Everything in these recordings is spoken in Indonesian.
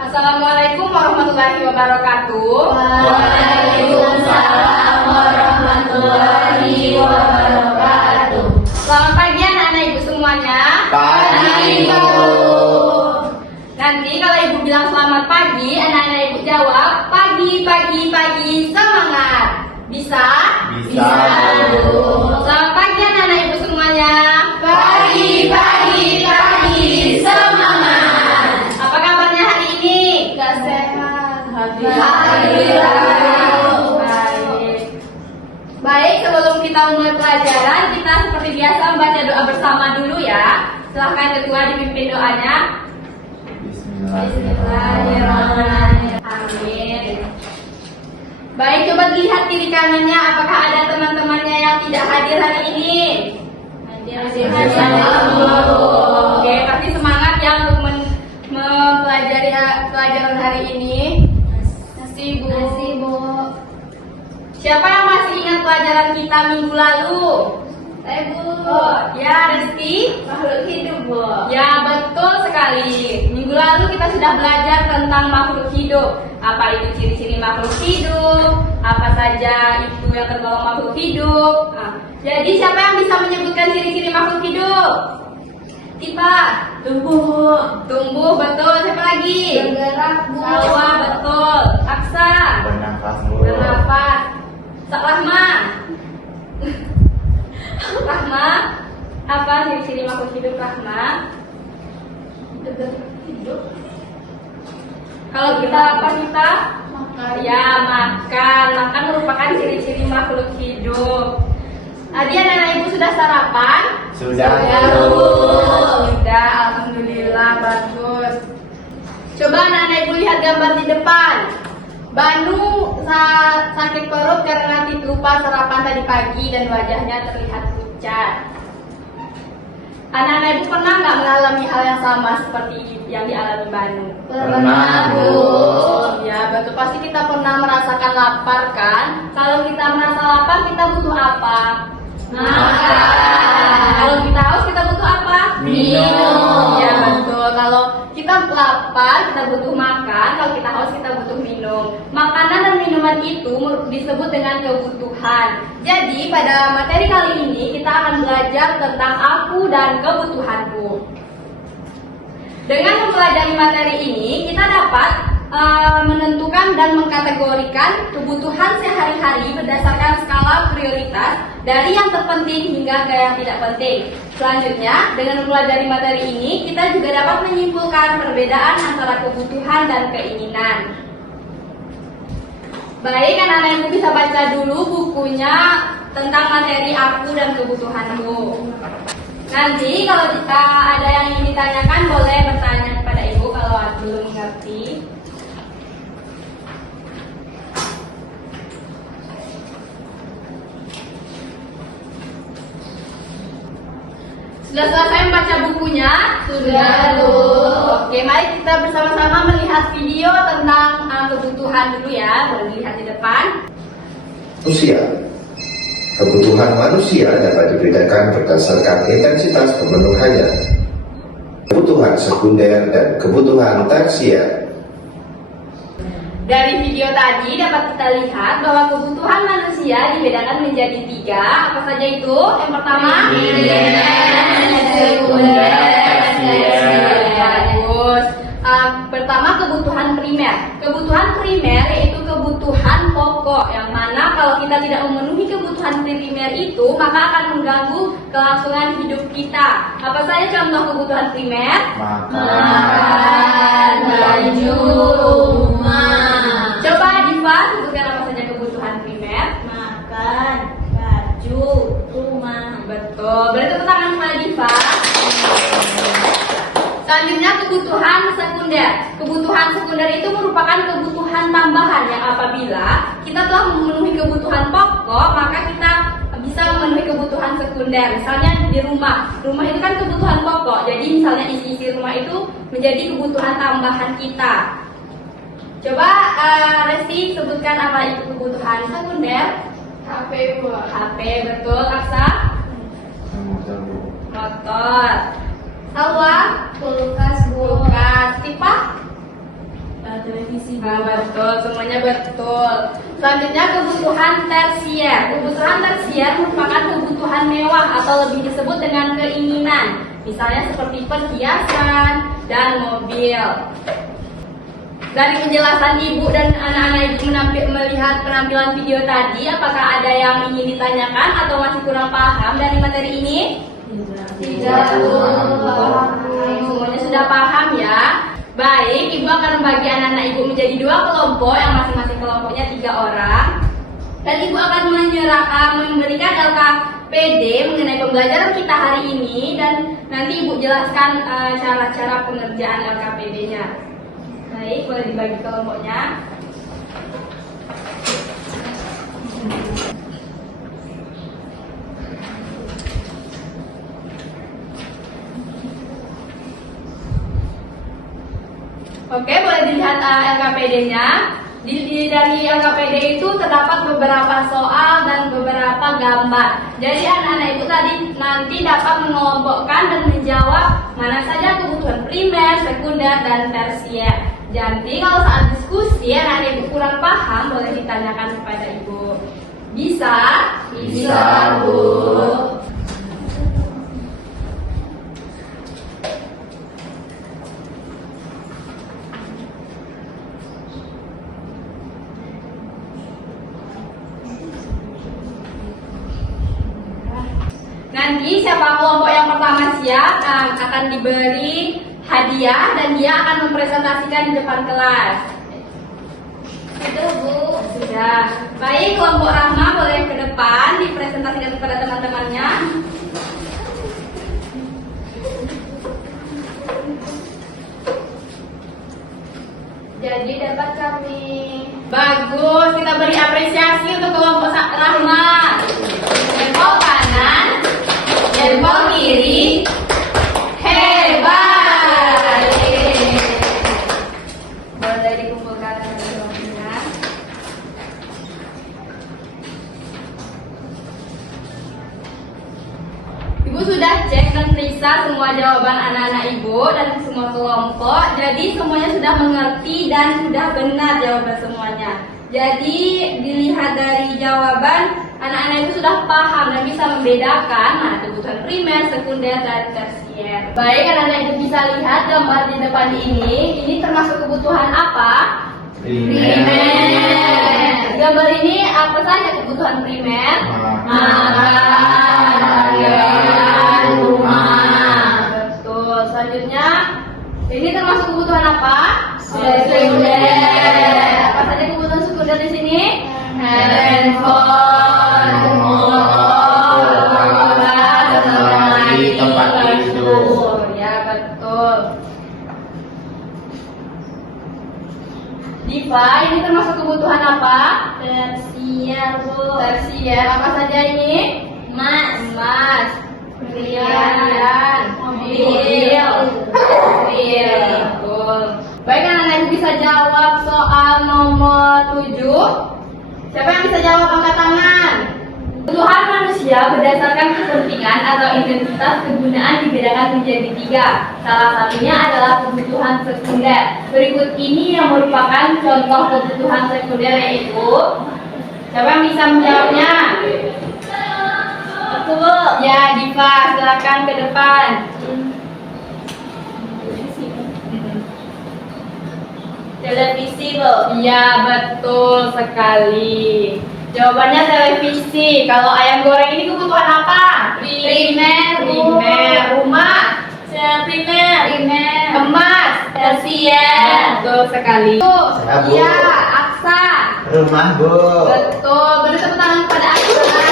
Assalamualaikum warahmatullahi wabarakatuh. Waalaikumsalam warahmatullahi wabarakatuh. Selamat pagi anak-anak ibu semuanya. Pagi, Bu. Nanti kalau ibu bilang selamat pagi, anak-anak ibu jawab pagi, pagi, pagi, semangat. Bisa? Bisa, Bu. Selamat pagi anak-anak ibu semuanya. Pagi, pagi, pagi, semangat. Apa kabarnya hari ini? Sehat. Alhamdulillah. Baik. Baik, sebelum kita mulai pelajaran, kita seperti biasa membaca doa bersama dulu ya. Silahkan ketua dipimpin doanya. Bismillahirrahmanirrahim. Amin. Baik, coba dilihat kiri kanannya. Apakah ada teman-temannya yang tidak hadir hari ini? Hadir. Oke, pasti semangat ya untuk mempelajari pelajaran hari ini. Masih Bu. Siapa yang masih ingat pelajaran kita minggu lalu? Saya, Bu. Oh, ya, Reski. Makhluk hidup, Bu. Ya, betul sekali. Minggu lalu kita sudah belajar tentang makhluk hidup. Apa itu ciri-ciri makhluk hidup? Apa saja itu yang tergolong makhluk hidup? Nah, jadi siapa yang bisa menyebutkan ciri-ciri makhluk hidup? Tipa. Tumbuh, betul. Siapa lagi? Bergerak, Bu. Sawa, betul. Aksa. Bernafas, Bu. Bernafas. Rahma. Rahma. Apa ciri-ciri makhluk hidup Rahma? Hidup. Kalau kita apa kita? Makan. Ya, makan. Makan merupakan ciri-ciri makhluk hidup. Tadi anak-anak ibu sudah sarapan? Sudah, Bu. Bu. Sudah, alhamdulillah, bagus. Coba anak-anak ibu lihat gambar di depan. Banu sakit perut karena lupa sarapan tadi pagi dan wajahnya terlihat pucat. Anak-anak ibu pernah nggak mengalami hal yang sama seperti yang dialami Banu? Pernah, Bu. Ya, betul. Pasti kita pernah merasakan lapar kan? Kalau kita merasa lapar, kita butuh apa? Makan. Kalau kita haus, kita butuh apa? Minum. Ya, betul. Kalau kita lapar, kita butuh makan. Kalau kita haus, kita butuh minum. Makanan dan minuman itu disebut dengan kebutuhan. Jadi, pada materi kali ini, kita akan belajar tentang aku dan kebutuhanku. Dengan mempelajari materi ini, kita dapat menentukan dan mengkategorikan kebutuhan sehari-hari berdasarkan skala prioritas dari yang terpenting hingga ke yang tidak penting. Selanjutnya, dengan mempelajari materi ini, kita juga dapat menyimpulkan perbedaan antara kebutuhan dan keinginan. Baik, anak-anak ibu bisa baca dulu bukunya tentang materi aku dan kebutuhanku. Nanti kalau ada yang ingin ditanyakan, boleh bertanya kepada ibu kalau belum mengerti. Sudah selesai membaca bukunya? Sudah, Bu. Oke, mari kita bersama-sama melihat video tentang kebutuhan dulu ya. Boleh dilihat di depan. Usia. Kebutuhan manusia dapat dibedakan berdasarkan intensitas pemenuhannya. Kebutuhan sekunder dan kebutuhan tersier. Dari video tadi dapat kita lihat bahwa kebutuhan manusia dibedakan menjadi 3. Apa saja itu? Yang pertama, Sekunder, tersier. Bagus. Pertama, kebutuhan primer. Kebutuhan primer yaitu kebutuhan pokok, yang mana kalau kita tidak memenuhi kebutuhan primer itu, maka akan mengganggu kelangsungan hidup kita. Apa saja contoh kebutuhan primer? Makan, baju, rumah. Coba Diva sebutkan apa saja kebutuhan primer. Makan, baju, rumah. Betul. Beri tepuk tangan kepada Diva. Selanjutnya kebutuhan sekunder. Kebutuhan sekunder itu merupakan kebutuhan tambahan yang apabila kita telah memenuhi kebutuhan pokok, maka kita bisa memenuhi kebutuhan sekunder. Misalnya di rumah. Rumah itu kan kebutuhan pokok. Jadi misalnya isi-isi rumah itu menjadi kebutuhan tambahan kita. Coba Resti sebutkan apa itu kebutuhan sekunder. HP, Bu. HP, betul. Aksa? Motor. Hawa? Kulkas, Bu. Kulkas. Tipa? televisi. Betul, semuanya betul. Selanjutnya kebutuhan tersier. Kebutuhan tersier merupakan kebutuhan mewah atau lebih disebut dengan keinginan. Misalnya seperti perhiasan dan mobil. Dari penjelasan ibu dan anak-anak ibu melihat penampilan video tadi, apakah ada yang ingin ditanyakan atau masih kurang paham dari materi ini? Tidak. Semuanya sudah paham ya. Baik, ibu akan membagi anak-anak ibu menjadi 2 kelompok, yang masing-masing kelompoknya 3 orang. Dan ibu akan memberikan LKPD mengenai pembelajaran kita hari ini, dan nanti ibu jelaskan cara-cara pengerjaan LKPD-nya. Baik, boleh dibagi kelompoknya. Oke, boleh dilihat LKPD-nya. Dari LKPD itu terdapat beberapa soal dan beberapa gambar. Jadi anak-anak itu tadi nanti dapat mengelompokkan dan menjawab mana saja kebutuhan primer, sekunder, dan tersier. Jadi kalau saat diskusi anak-anak ibu kurang paham, boleh ditanyakan kepada ibu. Bisa? Bisa, Bu. Nanti siapa kelompok yang pertama siap akan diberi hadiah dan dia akan mempresentasikan di depan kelas. Itu Bu. Sudah. Baik, kelompok Rahma boleh ke depan dipresentasikan kepada teman-temannya. Jadi dapat kami. Bagus, kita beri apresiasi untuk kelompok Rahma. Jempol kanan, jempol kiri. Hebat. Boleh dikumpulkan jawabannya. Ibu sudah cek dan periksa semua jawaban anak-anak ibu dan semua kelompok. Jadi semuanya sudah mengerti dan sudah benar jawaban semuanya. Jadi dilihat dari jawaban, anak-anak itu sudah paham dan bisa membedakan mana kebutuhan primer, sekunder, dan tersier. Baik, anak-anak itu bisa lihat gambar di depan ini. Ini termasuk kebutuhan apa? Primer. Gambar ini apa saja kebutuhan primer? Makan, pakaian, rumah. Betul. Selanjutnya, ini termasuk kebutuhan apa? Sekunder. Apa saja kebutuhan sekunder di sini? Handphone, tempat tidur. Ya, betul. Diva, ini termasuk kebutuhan apa? Tersier, Bu. Tersier. Apa saja ini? Emas, berlian, mobil. Betul. Baik, anak-anak bisa jawab soal nomor 7. Siapa yang bisa jawab angkat tangan? Kebutuhan manusia berdasarkan kepentingan atau intensitas kegunaan dibedakan menjadi 3. Salah satunya adalah kebutuhan sekunder. Berikut ini yang merupakan contoh kebutuhan sekunder, yaitu siapa yang bisa menjawabnya? Aku, Bu. Ya, Diva, silakan ke depan. Televisi, Bu. Iya, betul sekali. Jawabannya televisi. Kalau ayam goreng ini kebutuhan apa? Primer. Rumah. Primer. Emas. Tersier. Betul sekali. Bu. Iya, Aksa. Rumah, Bu. Betul. Beri tepuk tangan kepada Aksa.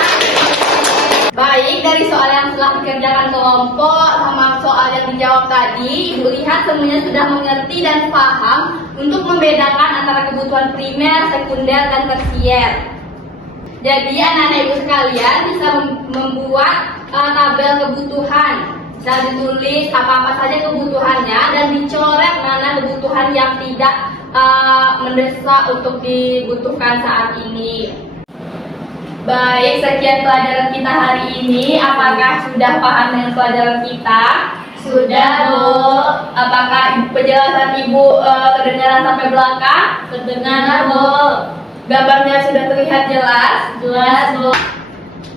Baik, dari soal yang telah dikerjakan kelompok sama soal yang dijawab tadi, Ibu lihat semuanya sudah mengerti dan paham untuk membedakan antara kebutuhan primer, sekunder, dan tersier. Jadi anak-anak ibu sekalian bisa membuat tabel kebutuhan. Bisa ditulis apa-apa saja kebutuhannya dan dicoret mana kebutuhan yang tidak mendesak untuk dibutuhkan saat ini. Baik, sekian pelajaran kita hari ini. Apakah sudah paham dengan pelajaran kita? Sudah, Bu. Apakah penjelasan Ibu kedengaran sampai belakang? Terdengar, Bu. Gambarnya sudah terlihat jelas? Jelas, Bu.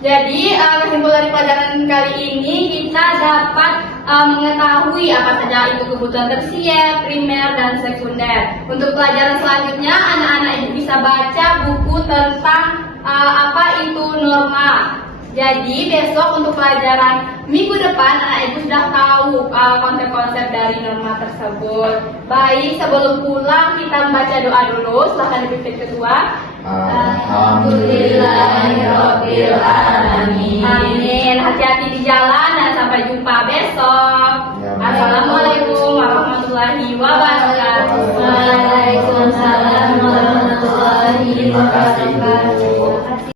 Jadi kesimpulan pelajaran kali ini kita dapat mengetahui apa saja itu kebutuhan tersier, primer, dan sekunder. Untuk pelajaran selanjutnya, anak-anak ibu bisa baca buku tentang apa itu norma. Jadi besok untuk pelajaran minggu depan anak ibu sudah tahu konsep-konsep dari norma tersebut. Baik, sebelum pulang kita membaca doa dulu. Silahkan dipimpin kedua. Alhamdulillahirabbil alamin. Amin. Hati-hati di jalan dan sampai jumpa besok. Ya, Assalamualaikum warahmatullahi wabarakatuh. Waalaikumsalam warahmatullahi Terima kasih.